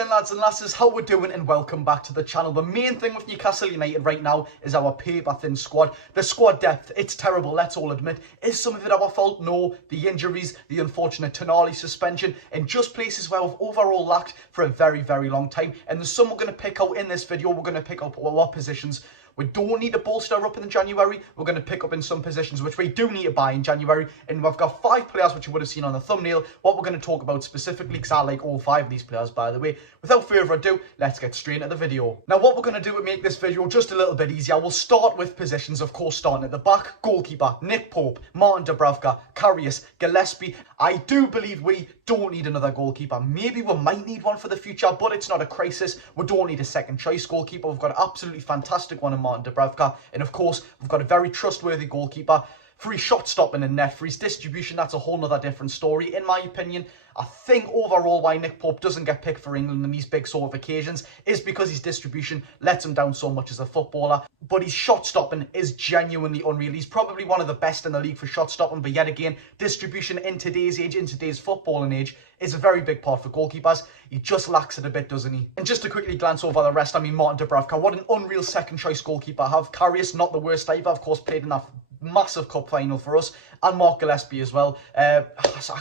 then, lads and lasses, how we're doing, and welcome back to the channel. The main thing with Newcastle United right now is our paper-thin squad. The squad depth, it's terrible, let's all admit. Is some of it our fault? No. The injuries, the unfortunate Tonali suspension, and just places where we've overall lacked for a very, very long time. And there's some we're going to pick out in this video. We're going to pick up our positions. We don't need to bolster up in January. We're going to pick up in some positions which we do need to buy in January. And we've got 5 players which you would have seen on the thumbnail. What we're going to talk about specifically, because I like all 5 of these players, by the way. Without further ado, let's get straight into the video. Now, what we're going to do to make this video just a little bit easier, we'll start with positions, of course, starting at the back. Goalkeeper, Nick Pope, Martin Dubravka, Karius, Gillespie. I do believe we don't need another goalkeeper. Maybe we might need one for the future, but it's not a crisis. We don't need a second choice goalkeeper. We've got an absolutely fantastic one in Martin Dubravka. And of course, we've got a very trustworthy goalkeeper. For his shot stopping and net, for his distribution, that's a whole nother different story. In my opinion, I think overall why Nick Pope doesn't get picked for England in these big sort of occasions is because his distribution lets him down so much as a footballer. But his shot stopping is genuinely unreal. He's probably one of the best in the league for shot stopping. But yet again, distribution in today's age, in today's footballing age, is a very big part for goalkeepers. He just lacks it a bit, doesn't he? And just to quickly glance over the rest, I mean, Martin Dubravka, what an unreal second choice goalkeeper I have. Karius, not the worst either, of course, played in that massive cup final for us, and Mark Gillespie as well. I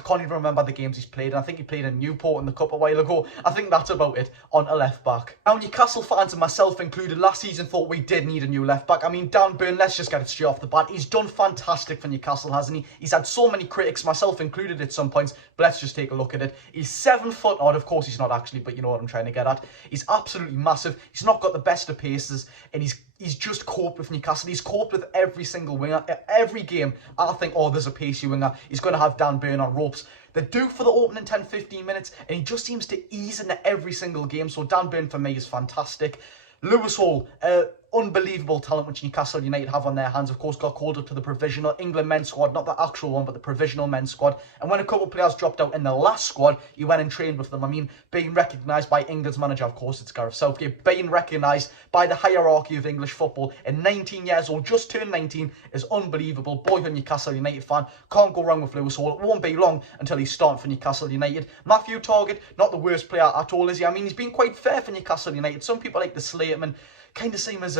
can't even remember the games he's played, and I think he played in Newport in the cup a while ago. I think that's about it on a left back. Now, Newcastle fans and myself included last season thought we did need a new left back. I mean, Dan Burn, let's just get it straight off the bat. He's done fantastic for Newcastle, hasn't he? He's had so many critics, myself included at some points, but let's just take a look at it. He's 7 foot odd, of course he's not actually, but you know what I'm trying to get at. He's absolutely massive. He's not got the best of paces, and he's just coped with Newcastle. He's coped with every single winger. Every game, I think, oh, there's a pacey winger. He's going to have Dan Burn on ropes. They do for the opening 10-15 minutes, and he just seems to ease into every single game. So Dan Burn, for me, is fantastic. Lewis Hall, unbelievable talent which Newcastle United have on their hands. Of course, got called up to the provisional England men's squad, not the actual one, but the provisional men's squad. And when a couple of players dropped out in the last squad, he went and trained with them. I mean, being recognised by England's manager, of course, it's Gareth Southgate, being recognised by the hierarchy of English football. And 19 years old, just turned 19, is unbelievable. Boyhood Newcastle United fan, can't go wrong with Lewis Hall. It won't be long until he's starting for Newcastle United. Matthew Targett, not the worst player at all, is he? I mean, he's been quite fair for Newcastle United. Some people like to slate him and kind of see him as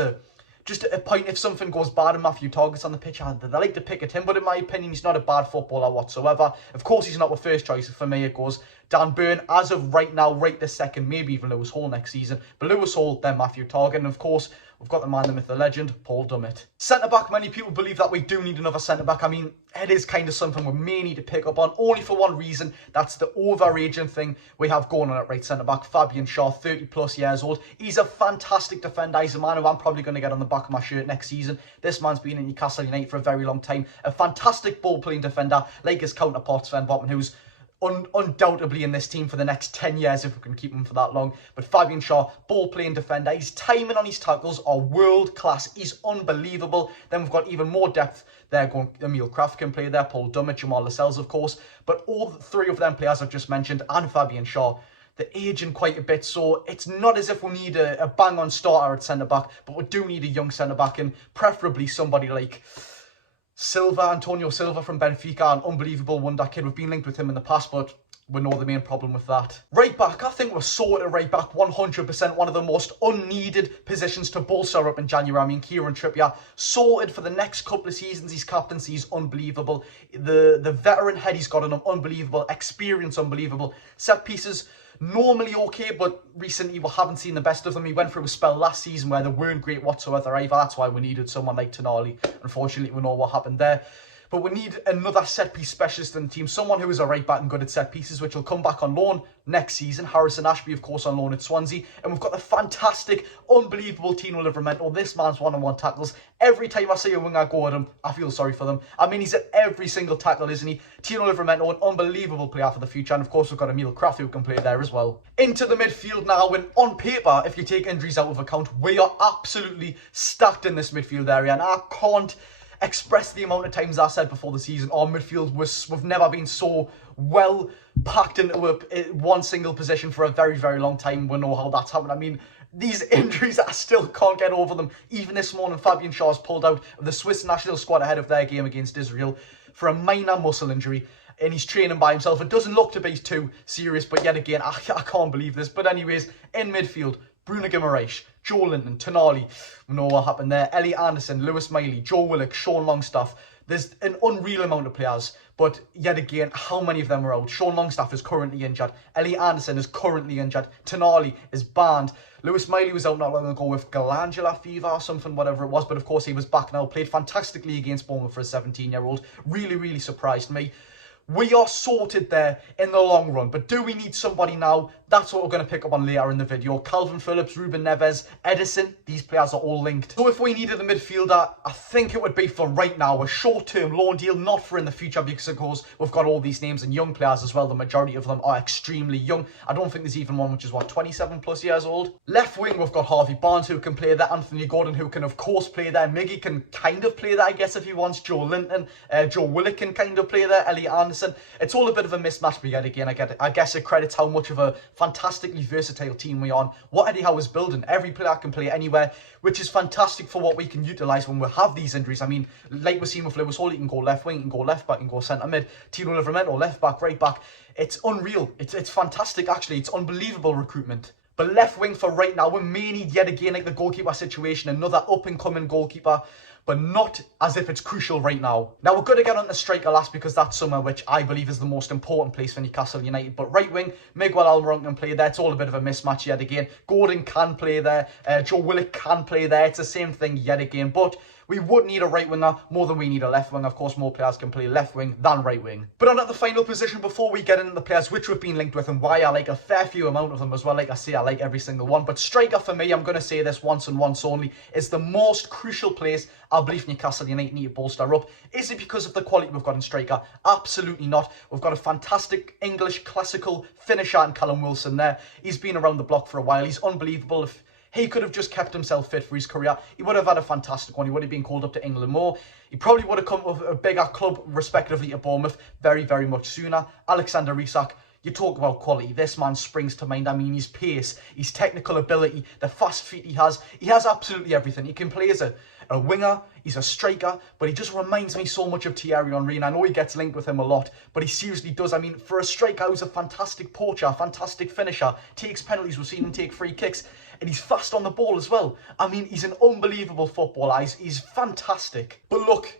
just a point if something goes bad and Matthew Targett's on the pitch. They like to pick at him, but in my opinion, he's not a bad footballer whatsoever. Of course, he's not the first choice. For me, it goes Dan Burn, as of right now, right this second, maybe even Lewis Hall next season. But Lewis Hall, then Matthew Targett, and of course, we've got the man, the myth, the legend, Paul Dummett. Centre-back, many people believe that we do need another centre-back. I mean, it is kind of something we may need to pick up on, only for one reason. That's the over-aging thing we have going on at right centre-back. Fabian Shaw, 30+ years old. He's a fantastic defender. He's a man who I'm probably going to get on the back of my shirt next season. This man's been in Newcastle United for a very long time. A fantastic ball-playing defender, like his counterpart Sven Botman, who's undoubtedly in this team for the next 10 years if we can keep him for that long. But Fabian Shaw, ball-playing defender. His timing on his tackles are world-class. He's unbelievable. Then we've got even more depth there going. Emil Kraft can play there, Paul Dummett, Jamal Lascelles, of course. But all 3 of them players I've just mentioned, and Fabian Shaw, they're aging quite a bit. So it's not as if we need a bang-on starter at centre-back, but we do need a young centre-back, and preferably somebody like Antonio Silva from Benfica, an unbelievable wonder kid. We've been linked with him in the past, but we know the main problem with that. Right back, I think we're sorted at right back, 100%. One of the most unneeded positions to bolster up in January. I mean, Kieran Trippier, sorted for the next couple of seasons. His captaincy is unbelievable. The veteran head he's got on him, unbelievable. Experience, unbelievable. Set pieces, normally okay, but recently we haven't seen the best of them. He went through a spell last season where they weren't great whatsoever either. That's why we needed someone like Tonali. Unfortunately, we know what happened there. But we need another set-piece specialist in the team, someone who is a right-back and good at set-pieces, which will come back on loan next season. Harrison Ashby, of course, on loan at Swansea. And we've got the fantastic, unbelievable Tino Livramento. This man's one-on-one tackles. Every time I see a winger go at him, I feel sorry for them. I mean, he's at every single tackle, isn't he? Tino Livramento, an unbelievable player for the future. And, of course, we've got Emil Kraft, who can play there as well. Into the midfield now. And on paper, if you take injuries out of account, we are absolutely stacked in this midfield area. And I can't express the amount of times I said before the season, our midfield we've never been so well packed into one single position for a very, very long time. We know how that's happened. I mean, these injuries, I still can't get over them. Even this morning, Fabian Shaw's pulled out of the Swiss national squad ahead of their game against Israel for a minor muscle injury. and he's training by himself. It doesn't look to be too serious, but yet again, I can't believe this. But anyways, in midfield, Bruno Guimaraes, Joe Linton, Tonali, we know what happened there, Elliot Anderson, Lewis Miley, Joe Willock, Sean Longstaff. There's an unreal amount of players, but yet again, how many of them are out? Sean Longstaff is currently injured. Elliot Anderson is currently injured. Tonali is banned. Lewis Miley was out not long ago with glandular fever or something, whatever it was. But of course, he was back now. Played fantastically against Bournemouth for a 17-year-old. Really, really surprised me. We are sorted there in the long run. But do we need somebody now? That's what we're going to pick up on later in the video. Calvin Phillips, Ruben Neves, Edison. These players are all linked. So if we needed a midfielder, I think it would be for right now. A short-term loan deal, not for in the future, because of course we've got all these names and young players as well. The majority of them are extremely young. I don't think there's even one which is, 27 plus years old. Left wing, we've got Harvey Barnes, who can play there. Anthony Gordon, who can of course play there. Miggy can kind of play there, I guess, if he wants. Joe Linton, Joe Willock can kind of play there. Elliot Anderson. It's all a bit of a mismatch, but yet again, I guess it credits how much of a fantastically versatile team we are on. What Eddie Howe is building, every player can play anywhere, which is fantastic for what we can utilise when we have these injuries. I mean, like we're seeing with Lewis Hall, he can go left wing, he can go left back, he can go centre mid. Tino Livramento, left back, right back. It's unreal. It's fantastic, actually. It's unbelievable recruitment. But left wing for right now, we may need yet again, like the goalkeeper situation, another up-and-coming goalkeeper, but not as if it's crucial right now. Now, we're going to get on the striker last because that's somewhere which I believe is the most important place for Newcastle United. But right wing, Miguel Almiron can play there. It's all a bit of a mismatch yet again. Gordon can play there. Joe Willock can play there. It's the same thing yet again. But we would need a right winger more than we need a left wing. Of course, more players can play left wing than right wing. But on at the final position, before we get into the players which we've been linked with and why I like a fair few amount of them as well. Like I say, I like every single one. But striker for me, I'm going to say this once and once only, is the most crucial place I believe Newcastle United need to bolster up. Is it because of the quality we've got in striker? Absolutely not. We've got a fantastic English classical finisher in Callum Wilson there. He's been around the block for a while. He's unbelievable. If he could have just kept himself fit for his career, he would have had a fantastic one. He would have been called up to England more. He probably would have come with a bigger club, respectively, to Bournemouth very, very much sooner. Alexander Isak, you talk about quality. This man springs to mind. I mean, his pace, his technical ability, the fast feet he has absolutely everything. He can play as a winger, he's a striker, but he just reminds me so much of Thierry Henry, and I know he gets linked with him a lot, but he seriously does. I mean, for a striker who's a fantastic poacher, a fantastic finisher, takes penalties, we've seen him take free kicks, and he's fast on the ball as well. I mean, he's an unbelievable footballer. He's fantastic. But look,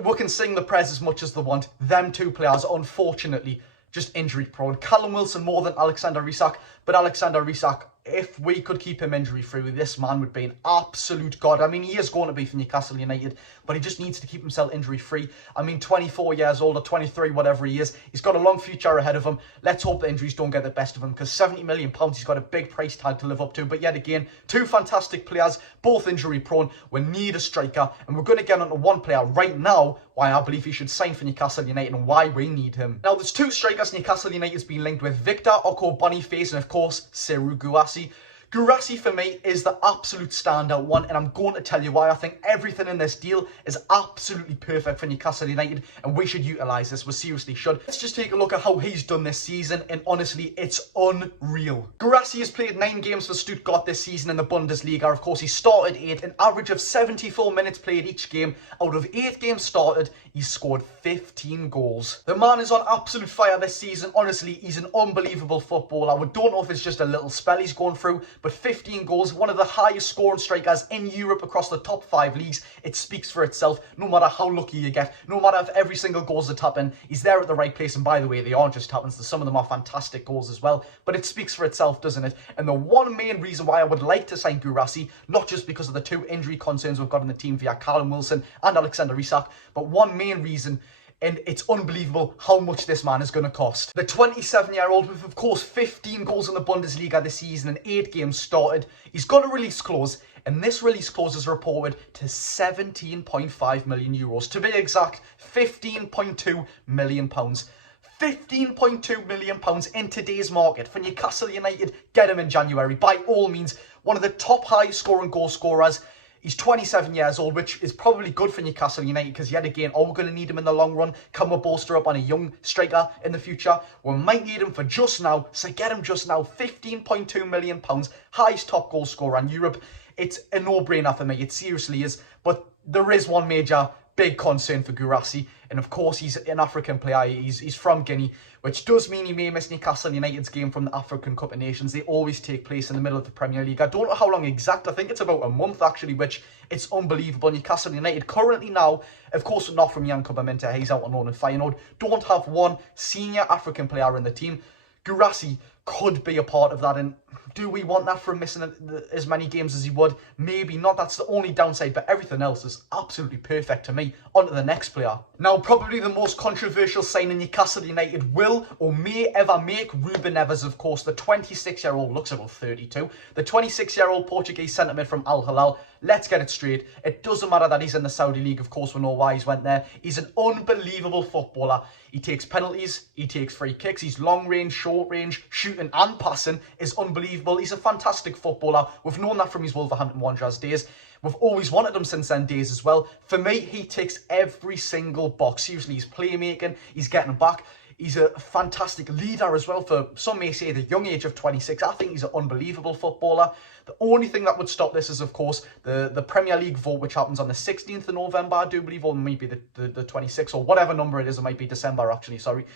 we can sing the prayers as much as they want. Them two players, unfortunately, just injury prone. Callum Wilson more than Alexander Isak, but Alexander Isak, if we could keep him injury free, this man would be an absolute god. I mean, he is going to be for Newcastle United, but he just needs to keep himself injury free. I mean, 24 years old or 23, whatever he is, he's got a long future ahead of him. Let's hope the injuries don't get the best of him, because £70 million, he's got a big price tag to live up to. But yet again, two fantastic players, both injury prone. We need a striker, and we're going to get onto one player right now why I believe he should sign for Newcastle United and why we need him. Now, there's two strikers Newcastle United's been linked with: Victor Oko-Boniface and, of course, Seru Guirassy. Guirassy for me is the absolute standout one, and I'm going to tell you why. I think everything in this deal is absolutely perfect for Newcastle United, and we should utilise this. We seriously should. Let's just take a look at how he's done this season, and honestly, it's unreal. Guirassy has played 9 games for Stuttgart this season in the Bundesliga. Of course, he started 8, an average of 74 minutes played each game. Out of 8 games started, he's scored 15 goals. The man is on absolute fire this season. Honestly, he's an unbelievable footballer. I don't know if it's just a little spell he's going through, but 15 goals, one of the highest scoring strikers in Europe across the top 5 leagues. It speaks for itself. No matter how lucky you get, no matter if every single goal's a tap-in, he's there at the right place. And by the way, they aren't just tap-ins, some of them are fantastic goals as well. But it speaks for itself, doesn't it? And the one main reason why I would like to sign Guirassy, not just because of the 2 injury concerns we've got in the team via Callum Wilson and Alexander Isak, but one main reason, and it's unbelievable how much this man is going to cost. The 27-year-old with, of course, 15 goals in the Bundesliga this season and 8 games started, he's got a release clause, and this release clause is reported to 17.5 million euros. To be exact, 15.2 million pounds. 15.2 million pounds in today's market for Newcastle United. Get him in January. By all means, one of the top highest scoring goal scorers. He's 27 years old, which is probably good for Newcastle United, because yet again, are we going to need him in the long run? Can we bolster up on a young striker in the future? We might need him for just now, so get him just now. 15.2 million pounds, highest top goal scorer in Europe. It's a no-brainer for me, it seriously is. But there is one major big concern for Guirassy. And of course, he's an African player. He's from Guinea, which does mean he may miss Newcastle United's game from the African Cup of Nations. They always take place in the middle of the Premier League. I don't know how long exact. I think it's about a month, actually, which it's unbelievable. Newcastle United currently now, of course, not from Jan Minter. He's out on loan in Feyenoord. Don't have one senior African player in the team. Guirassy could be a part of that, and do we want that from missing as many games as he would? Maybe not. That's the only downside, but everything else is absolutely perfect to me. On to the next player. Now, probably the most controversial signing Newcastle United will or may ever make, Ruben Neves, of course. The 26-year-old, looks about 32. The 26-year-old Portuguese centre-mid from Al Hilal. Let's get it straight. It doesn't matter that he's in the Saudi League. Of course, we know why he's went there. He's an unbelievable footballer. He takes penalties. He takes free kicks. He's long range, short range, shooting and passing is unbelievable. He's a fantastic footballer. We've known that from his Wolverhampton Wanderers days. We've always wanted him since then days as well. For me, he ticks every single box. Seriously, he's playmaking. He's getting back. He's a fantastic leader as well for, some may say, the young age of 26. I think he's an unbelievable footballer. The only thing that would stop this is, of course, the Premier League vote, which happens on the 16th of November, I do believe, or maybe the 26th, or whatever number it is. It might be December, actually, sorry.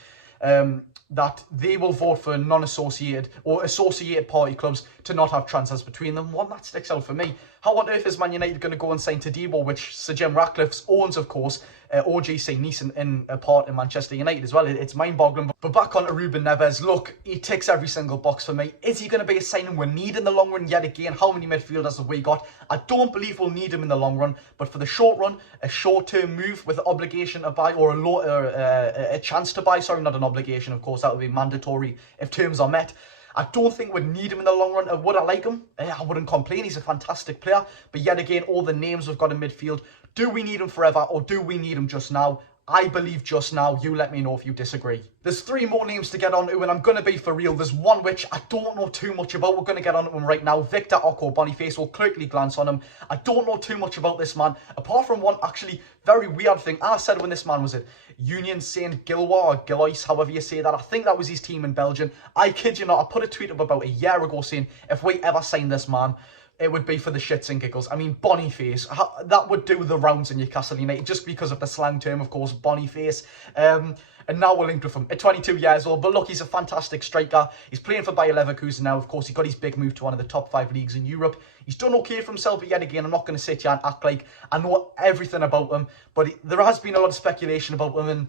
That they will vote for non-associated or associated party clubs to not have transfers between them. One that sticks out for me. How on earth is Man United going to go and sign Todibo, which Sir Jim Ratcliffe owns, of course, OGC Nice in a part in Manchester United as well. It's mind-boggling. But back on to Ruben Neves. Look, he ticks every single box for me. Is he going to be a signing we need in the long run yet again? How many midfielders have we got? I don't believe we'll need him in the long run. But for the short run, a short-term move with an obligation to buy, or a chance to buy, sorry, not an obligation, of course, that would be mandatory if terms are met. I don't think we'd need him in the long run. Would I like him? I wouldn't complain. He's a fantastic player. But yet again, all the names we've got in midfield, do we need him forever or do we need him just now? I believe just now. You let me know if you disagree. There's 3 more names to get on to, and I'm going to be for real. There's one which I don't know too much about. We're going to get on to him right now. Victor Oko Boniface. We'll quickly glance on him. I don't know too much about this man, apart from one actually very weird thing. I said when this man was at Union Saint Gillois or Gillois, however you say that. I think that was his team in Belgium. I kid you not, I put a tweet up about a year ago saying if we ever sign this man, it would be for the shits and giggles. I mean, Boniface, that would do the rounds in Newcastle United, just because of the slang term, of course, Boniface. And now we're linked with him at 22 years old. But look, he's a fantastic striker. He's playing for Bayer Leverkusen now. Of course, he got his big move to one of the top 5 leagues in Europe. He's done okay for himself, but yet again, I'm not going to sit here and act like I know everything about him. But there has been a lot of speculation about him, and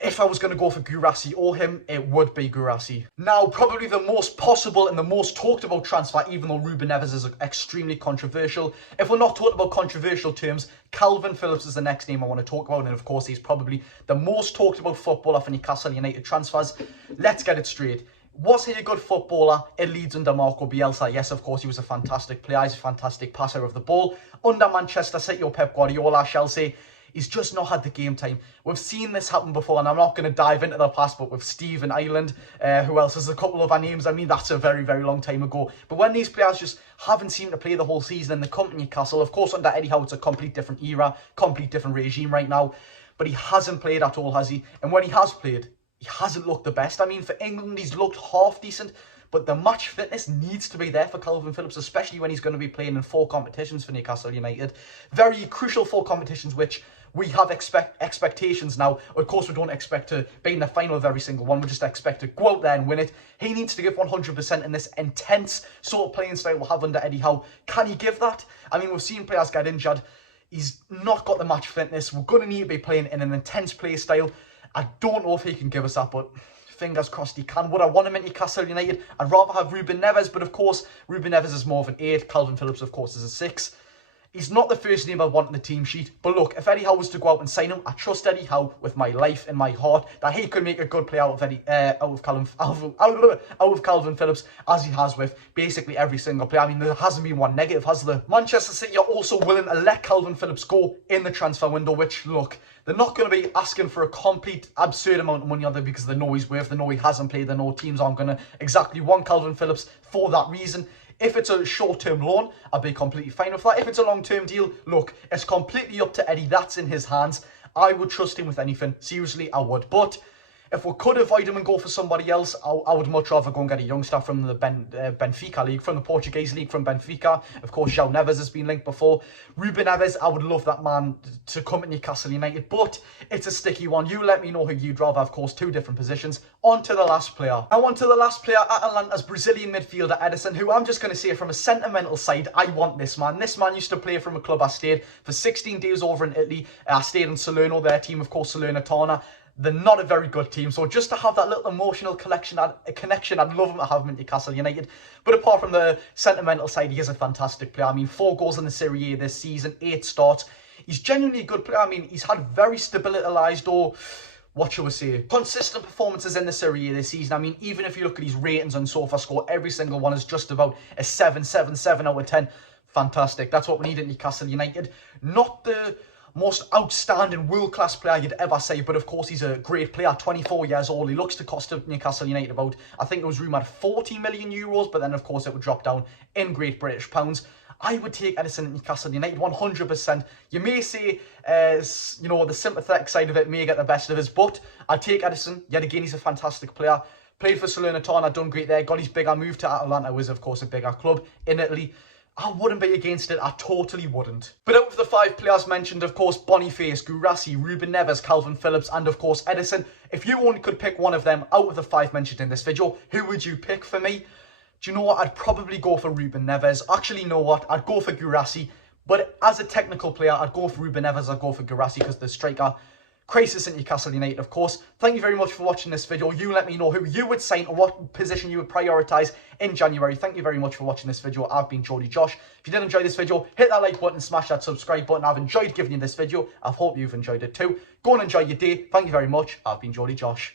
if I was going to go for Guirassy or him, it would be Guirassy. Now, probably the most possible and the most talked about transfer, even though Ruben Neves is extremely controversial. If we're not talking about controversial terms, Calvin Phillips is the next name I want to talk about. And of course, he's probably the most talked about footballer for Newcastle United transfers. Let's get it straight. Was he a good footballer at Leeds under Marco Bielsa? Yes, of course, he was a fantastic player. He's a fantastic passer of the ball. Under Manchester City or Pep Guardiola, I shall say, he's just not had the game time. We've seen this happen before, and I'm not going to dive into the past, but with Steve in Ireland, who else? There's a couple of our names. I mean, that's a very, very long time ago. But when these players just haven't seemed to play the whole season and they come to Newcastle, of course, under Eddie Howe, it's a complete different era, complete different regime right now. But he hasn't played at all, has he? And when he has played, he hasn't looked the best. I mean, for England, he's looked half decent. But the match fitness needs to be there for Calvin Phillips, especially when he's going to be playing in 4 competitions for Newcastle United. Very crucial 4 competitions, which we have expectations now. Of course, we don't expect to be in the final of every single one. We just expect to go out there and win it. He needs to give 100% in this intense sort of playing style we'll have under Eddie Howe. Can he give that? I mean, we've seen players get injured. He's not got the match fitness. We're going to need to be playing in an intense play style. I don't know if he can give us that, but fingers crossed he can. Would I want him at Newcastle United? I'd rather have Ruben Neves, but of course, Ruben Neves is more of an 8. Calvin Phillips, of course, is a 6. He's not the first name I want on the team sheet. But look, if Eddie Howe was to go out and sign him, I trust Eddie Howe with my life and my heart that he could make a good play out of Calvin Phillips, as he has with basically every single player. I mean, there hasn't been one negative, has there? Manchester City are also willing to let Calvin Phillips go in the transfer window, which, look, they're not going to be asking for a complete absurd amount of money on there because they know he's worth, they know he hasn't played, they know teams aren't going to exactly want Calvin Phillips for that reason. If it's a short-term loan, I'll be completely fine with that. If it's a long-term deal, look, it's completely up to Eddie. That's in his hands. I would trust him with anything. Seriously, I would. But If we could avoid him and go for somebody else, I would much rather go and get a youngster from the Benfica league, from the Portuguese league, from Benfica. Of course, João Neves has been linked before. Ruben Neves, I would love that man to come to Newcastle United, but it's a sticky one. You let me know who you'd rather. Of course, two different positions. On to the last player. Now on to the last player, Atalanta's Brazilian midfielder Ederson, who I'm just going to say from a sentimental side, I want this man. This man used to play from a club I stayed for 16 days over in Italy. I stayed in Salerno, their team, of course, Salernitana. They're not a very good team, so just to have that little emotional connection, I'd love him to have him at Newcastle United. But apart from the sentimental side, he is a fantastic player. I mean, 4 goals in the Serie A this season, 8 starts. He's genuinely a good player. I mean, he's had very stabilised, or what shall we say, consistent performances in the Serie A this season. I mean, even if you look at his ratings on SofaScore, every single one is just about a 7 out of 10. Fantastic. That's what we need at Newcastle United. Not the most outstanding world-class player you'd ever say, but of course he's a great player, 24 years old. He looks to cost Newcastle United about, I think it was rumoured 40 million euros, but then of course it would drop down in Great British pounds. I would take Ederson at Newcastle United 100%. You may say, you know, the sympathetic side of it may get the best of us, but I'd take Ederson. Yet again, he's a fantastic player. Played for Salernitana, done great there. Got his bigger move to Atalanta, was of course a bigger club in Italy. I wouldn't be against it. I totally wouldn't. But out of the 5 players mentioned, of course, Boniface, Guirassy, Ruben Neves, Calvin Phillips, and of course, Ederson. If you only could pick one of them out of the 5 mentioned in this video, who would you pick for me? Do you know what? I'd probably go for Ruben Neves. Actually, you know what? I'd go for Guirassy. But as a technical player, I'd go for Ruben Neves. I'd go for Guirassy because the striker crisis at Newcastle United, of course. Thank you very much for watching this video. You let me know who you would sign or what position you would prioritise in January. Thank you very much for watching this video. I've been Jody Josh. If you did enjoy this video, hit that like button, smash that subscribe button. I've enjoyed giving you this video. I hope you've enjoyed it too. Go and enjoy your day. Thank you very much. I've been Jody Josh.